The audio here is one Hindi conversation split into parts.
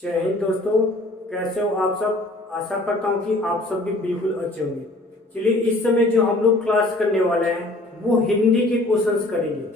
जय हिंद दोस्तों, कैसे हो आप सब। आशा करता हूँ कि आप सब भी बिल्कुल अच्छे होंगे। चलिए, इस समय जो हम लोग क्लास करने वाले हैं वो हिंदी के क्वेश्चंस करेंगे।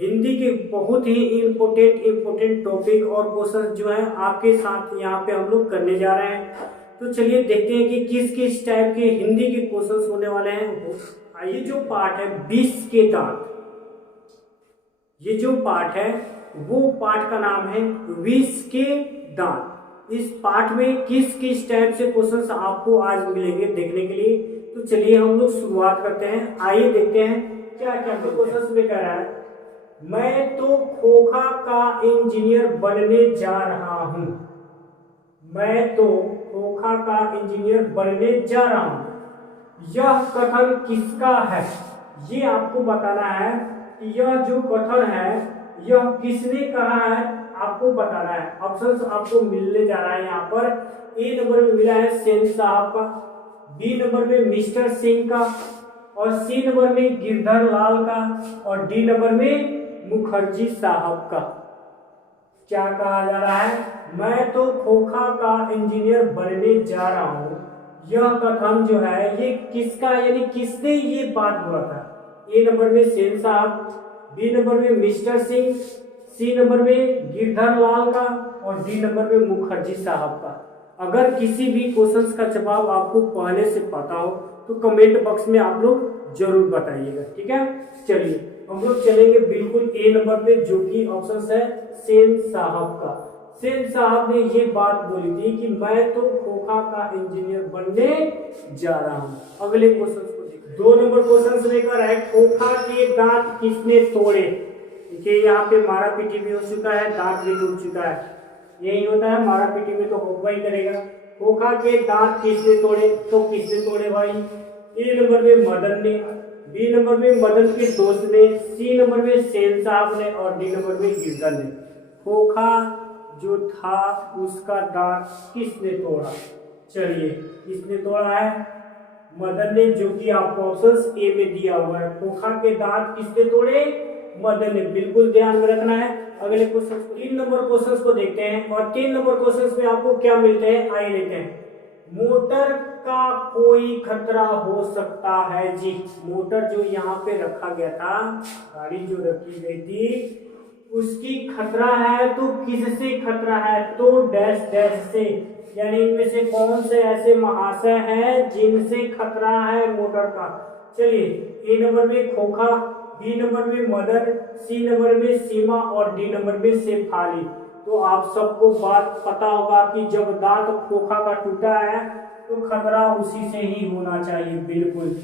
हिंदी के बहुत ही इम्पोर्टेंट टॉपिक और क्वेश्चंस जो है आपके साथ यहाँ पे हम लोग करने जा रहे हैं। तो चलिए देखते हैं कि किस किस टाइप के हिंदी के क्वेश्चंस होने वाले हैं। आइए, जो पार्ट है 20 के दांत, ये जो पाठ है वो पाठ का नाम है 20 के दांत। इस पाठ में किस किस टाइप से क्वेश्चंस आपको आज मिलेंगे देखने के लिए। तो चलिए हम लोग शुरुआत करते हैं। आइए देखते हैं क्या क्या क्वेश्चंस में कह रहा है। मैं तो खोखा का इंजीनियर बनने जा रहा हूं। मैं तो खोखा का इंजीनियर बनने जा रहा हूं। यह कथन किसका है, ये आपको बताना है। यह जो कथन है यह किसने कहा है आपको बताना है। ऑप्शंस आपको मिलने जा रहा है यहाँ पर। ए नंबर में मिला है सेन साहब का, बी नंबर में मिस्टर सिंह का, और सी नंबर में गिरधर लाल का, और डी नंबर में मुखर्जी साहब का। क्या कहा जा रहा है, मैं तो खोखा का इंजीनियर बनने जा रहा हूं। यह कथन जो है ये किसका, यानी किसने ये बात बोला था। ए नंबर में सेन साहब, बी नंबर में मिस्टर सिंह, सी नंबर में गिरधर लाल का, और डी नंबर में मुखर्जी साहब का। अगर किसी भी क्वेश्चंस का जवाब आपको पहले से पता हो तो कमेंट बॉक्स में आप लोग जरूर बताइएगा, ठीक है। चलिए हम लोग चलेंगे बिल्कुल ए नंबर पे, जो कि ऑप्शन है सेन साहब का। सेन साहब ने ये बात बोली थी कि मैं तो खोखा का इंजीनियर बनने जा रहा हूं। अगले क्वेश्चन को देखिए, 2 नंबर क्वेश्चन लेकर है, खोखा के दांत किसने तोड़े। देखिए यहाँ पे मारा पीटी भी हो चुका है, दांत भी टूट चुका है। यही होता है, मारा पीटी में तो होगा ही करेगा। खोखा के दांत किसने तोड़े, तो किसने तोड़े भाई। ए नंबर में मदन ने, बी नंबर में मदन के दोस्त ने, सी नंबर में सेन साहब ने, और डी नंबर में गिरधर ने। खोखा जो था उसका दांत किसने तोड़ा। चलिए किसने तोड़ा है, मदन ने, जो कि आपको ऑप्शन ए में दिया हुआ है। खोखा के दांत किसने तोड़े, मदन ने। बिल्कुल ध्यान में रखना है। अगले क्वेश्चन 3 नंबर क्वेश्चन को देखते हैं, और 3 नंबर क्वेश्चन में आपको क्या मिलते हैं आइए देखते हैं। मोटर का कोई खतरा हो सकता है जी। मोटर जो यहाँ पे रखा गया था, गाड़ी जो रखी गई थी उसकी खतरा है, तो किससे खतरा है, तो डैश डैश से। यानी इनमें से कौन से ऐसे महाशय हैं जिनसे खतरा है मोटर का। चलिए, ए नंबर में खोखा, बी नंबर में मदन, सी नंबर में सीमा, और डी नंबर में शेफाली। तो आप सबको बात पता होगा कि जब दांत खोखा का टूटा है तो खतरा उसी से ही होना चाहिए, बिल्कुल।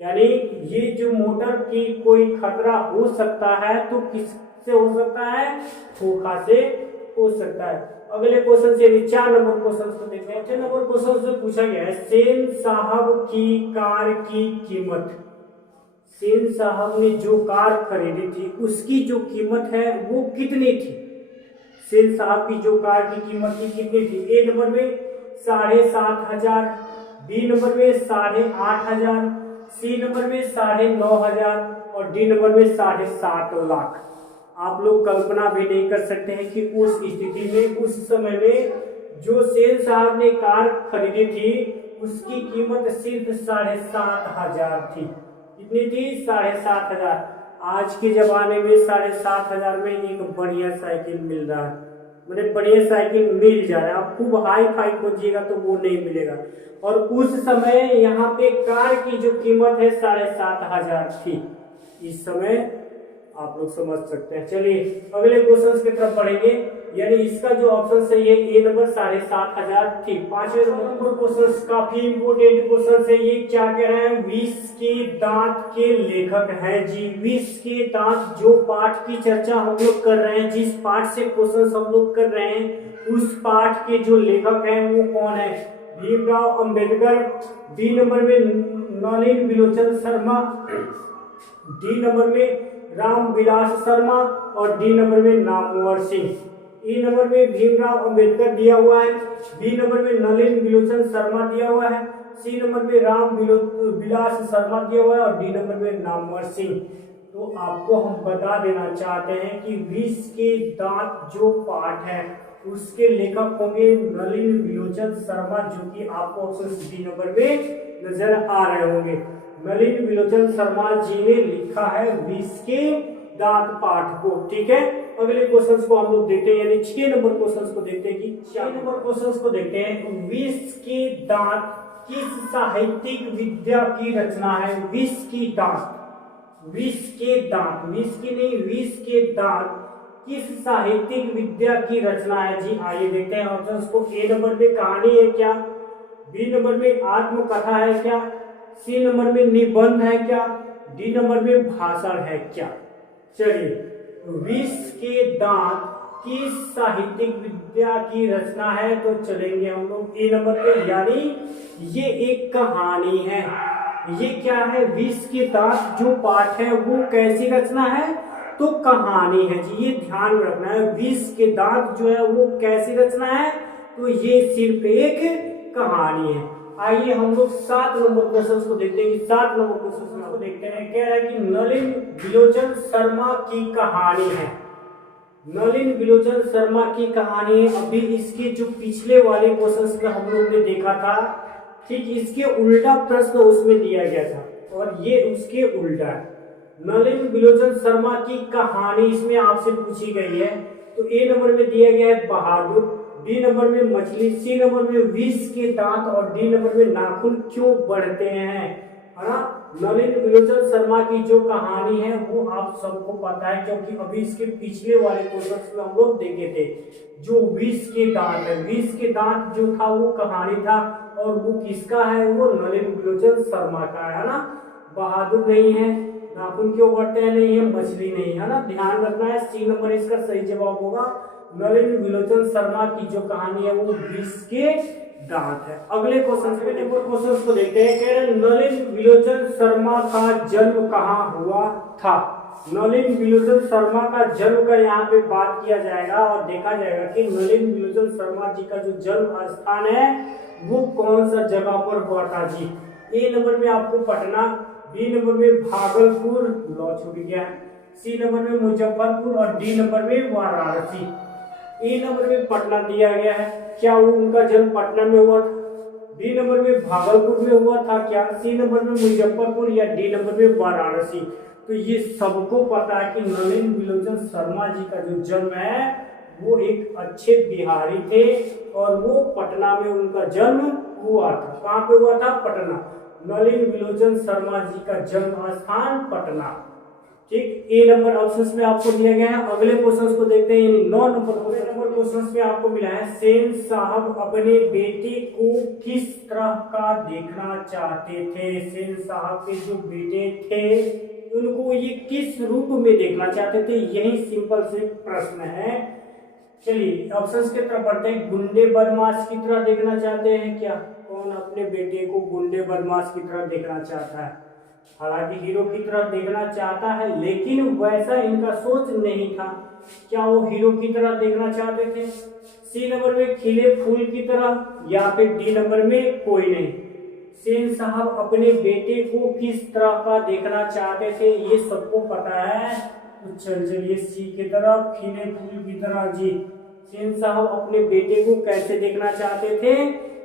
यानी ये जो मोटर की कोई खतरा हो सकता है तो किससे हो सकता है, खोखा से हो सकता है। अगले क्वेश्चन से 4 नंबर क्वेश्चन को देखते हैं। 6 नंबर क्वेश्चन से पूछा गया है, सेन साहब की कार की कीमत। सेन साहब ने जो कार खरीदी थी उसकी जो कीमत है वो कितनी थी। सेन साहब की जो कार की कीमत थी कितनी थी। ए नंबर में 7,500, बी नंबर में 8,500, सी नंबर में 9,500, और डी नंबर में 7.5 लाख। आप लोग कल्पना भी नहीं कर सकते हैं कि उस स्थिति में, उस समय में जो सेन साहब ने कार खरीदी थी उसकी कीमत सिर्फ 7,500 थी। कितनी थी, 7,500। आज के जमाने में 7,500 में एक बढ़िया साइकिल मिल रहा है, मतलब बढ़िया साइकिल मिल जा रहा है। आप खूब हाई फाई खोजिएगा तो वो नहीं मिलेगा। और उस समय यहाँ पे कार की जो कीमत है 7,500 थी। इस समय आप लोग समझ सकते हैं। चलिए अगले क्वेश्चन की तरफ बढ़ेंगे। यानी इसका जो ऑप्शन सही है ए नंबर 7,500 थी। 5वें नंबर क्वेश्चन काफी इंपोर्टेंट क्वेश्चन है। ये क्या कह रहे हैं, 20 के दांत के लेखक हैं जी। 20 के दांत, जो पाठ की चर्चा हम लोग कर रहे हैं, जिस पाठ से क्वेश्चन हम लोग कर रहे हैं, उस पाठ के जो लेखक हैं वो कौन है। भीमराव अंबेडकर, बी नंबर में नलिन विलोचन शर्मा, डी नंबर में रामविलास शर्मा, और डी नंबर में नामवर सिंह। ई नंबर में भीमराव अंबेडकर दिया हुआ है, बी नंबर में नलिन विलोचन शर्मा दिया हुआ है, सी नंबर में रामविलास शर्मा दिया हुआ है, और डी नंबर में नामवर सिंह। तो आपको हम बता देना चाहते हैं कि 20 के दांत जो पाठ है उसके लेखक होंगे नलिन विलोचन शर्मा, जो कि आपको ऑप्शन डी नंबर में नजर आ रहे होंगे। नलिन विलोचन शर्मा जी ने लिखा है विष के दांत पाठ को। ठीक है, अगले क्वेश्चन को हम लोग देखते हैं, यानी 6 नंबर क्वेश्चन को देखते हैं कि 6 नंबर क्वेश्चन को देखते हैं। विष के दांत किस साहित्यिक विद्या की रचना है? विष की दांत, विष के दांत, विष की नहीं, विष के दांत किस साहित्यिक विद्या की रचना है जी? आइए देखते हैं ऑप्शंस को। ए नंबर में कहानी है क्या? बी नंबर में आत्मकथा है क्या? सी नंबर में निबंध है क्या? डी नंबर में भाषण है क्या? चलिए, विष के दांत किस साहित्यिक विद्या की रचना है? तो चलेंगे हम लोग ए नंबर पे, यानी ये एक कहानी है। ये क्या है? विष के दांत जो पाठ है वो कैसी रचना है? तो कहानी है जी, ये ध्यान में रखना है। विष के दांत जो है वो कैसी रचना है? तो ये सिर्फ एक कहानी है। आइए हम लोग 7 नंबर क्वेश्चन को देखते हैं। 7 नंबर क्वेश्चन को देखते हैं। कह रहा है कि नलिन विलोचन शर्मा की कहानी है। नलिन विलोचन शर्मा की कहानी है। अभी इसके जो पिछले वाले क्वेश्चन में हम लोग ने देखा था, ठीक इसके उल्टा प्रश्न उसमें दिया गया था और ये उसके उल्टा है। नलिन विलोचन शर्मा की कहानी इसमें आपसे पूछी गई है। तो ए नंबर में दिया गया है बहादुर, बी नंबर में मछली, सी नंबर में विष के दांत और डी नंबर में नाखून क्यों बढ़ते हैं, है ना। नलिन विलोचन शर्मा की जो कहानी है वो आप सबको पता है, क्योंकि अभी इसके पिछले वाले क्वेश्चन में हम लोग देखे थे। जो विष के दांत है, विष के दांत जो था वो कहानी था और वो किसका है? वो नलिन विलोचन शर्मा का है ना। बहादुर नहीं है, नाखून क्यों बढ़ते हैं नहीं है, मछली नहीं है ना। ध्यान रखना है, सी नंबर इसका सही जवाब होगा। नलिन विलोचन शर्मा की जो कहानी है वो विष के दांत है। अगले क्वेश्चन को देखते हैं। कह रहे नलिन विलोचन शर्मा का जन्म कहाँ हुआ था? नलिन विलोचन शर्मा का जन्म का यहाँ पे बात किया जाएगा और देखा जाएगा कि नलिन विलोचन शर्मा जी का जो जन्म स्थान है वो कौन सा जगह पर हुआ था जी। ए नंबर में आपको पटना, बी नंबर में भागलपुर, लॉ छूट गया, सी नंबर में मुजफ्फरपुर और डी नंबर में वाराणसी। ए नंबर में पटना दिया गया है, क्या वो उनका जन्म पटना में हुआ था? बी नंबर में भागलपुर में हुआ था क्या? सी नंबर में मुजफ्फरपुर या डी नंबर में वाराणसी? तो ये सबको पता है कि नलिन विलोचन शर्मा जी का जो जन्म है वो एक अच्छे बिहारी थे और वो पटना में उनका जन्म हुआ था। कहाँ पे हुआ था? पटना। नलिन विलोचन शर्मा जी का जन्म स्थान पटना। ठीक, ए नंबर ऑप्शन में आपको दिया गया है। अगले क्वेश्चन को देखते हैं, यानी 9 नंबर क्वेश्चन में आपको मिला है सेन साहब अपने बेटे को किस तरह का देखना चाहते थे? सेन साहब के जो बेटे थे उनको ये किस रूप में देखना चाहते थे? यही सिंपल से प्रश्न है। चलिए ऑप्शंस की तरफ बढ़ते हैं। गुंडे बदमाश की तरह देखना चाहते हैं क्या? कौन अपने बेटे को गुंडे बदमाश की तरह देखना चाहता है? हालांकि हीरो की तरह देखना चाहता है, लेकिन वैसा इनका सोच नहीं था। क्या वो हीरो की तरह देखना चाहते थे? सी नंबर में खिले फूल की तरह या फिर डी नंबर में कोई नहीं। सेन साहब अपने बेटे को किस तरह का देखना चाहते थे ये सबको पता है। तो चलिए सी की तरफ, खिले फूल की तरह जी। सेन साहब अपने बेटे को कैसे देखना चाहते थे?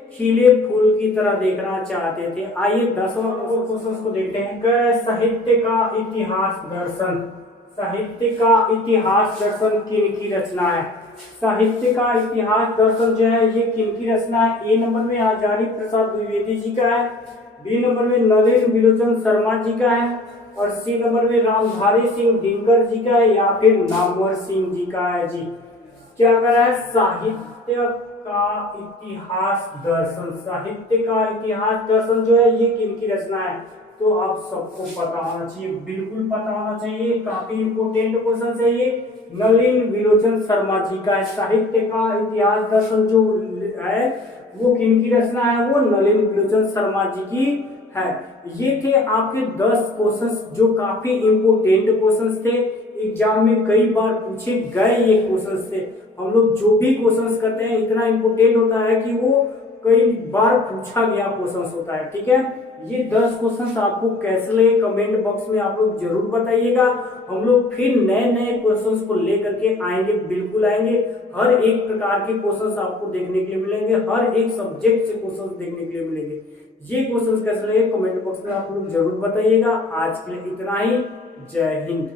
खिले फूल की तरह देखना चाहते थे। आइए 10वां क्वेश्चन को देखते हैं। साहित्य का इतिहास दर्शन, साहित्य का इतिहास दर्शन किनकी रचना है? साहित्य का इतिहास दर्शन जो है ये किनकी रचना है? ए नंबर में आचार्य प्रसाद द्विवेदी जी का है, बी नंबर में नलिन विलोचन शर्मा जी का है और सी नंबर में रामधारी सिंह दिनकर जी का है या फिर नामवर सिंह जी का है जी। क्या कर रहा है? साहित्य का इतिहास दर्शन, साहित्य का इतिहास दर्शन जो है ये किनकी रचना है? तो आप सबको पता होना चाहिए, बिल्कुल पता होना चाहिए, काफी इंपोर्टेंट क्वेश्चन है ये। नलिन विलोचन शर्मा जी का है। साहित्य का इतिहास दर्शन जो है वो किनकी रचना है? वो नलिन विलोचन शर्मा जी की है। ये थे आपके 10 क्वेश्चंस जो काफी इंपोर्टेंट क्वेश्चंस थे। एग्जाम में कई बार पूछे गए ये क्वेश्चंस थे। हम लोग जो भी क्वेश्चंस करते हैं इतना इंपोर्टेंट होता है कि वो कई बार पूछा गया क्वेश्चन होता है। ठीक है, ये 10 क्वेश्चन आपको कैसे लगे कमेंट बॉक्स में आप लोग जरूर बताइएगा। हम लोग फिर नए नए क्वेश्चंस को लेकर के आएंगे, बिल्कुल आएंगे। हर एक प्रकार के क्वेश्चंस आपको देखने के लिए मिलेंगे, हर एक सब्जेक्ट से क्वेश्चंस देखने के लिए मिलेंगे। ये क्वेश्चंस कैसे लगे कमेंट बॉक्स में आप लोग जरूर बताइएगा। आज के लिए इतना ही, जय हिंद।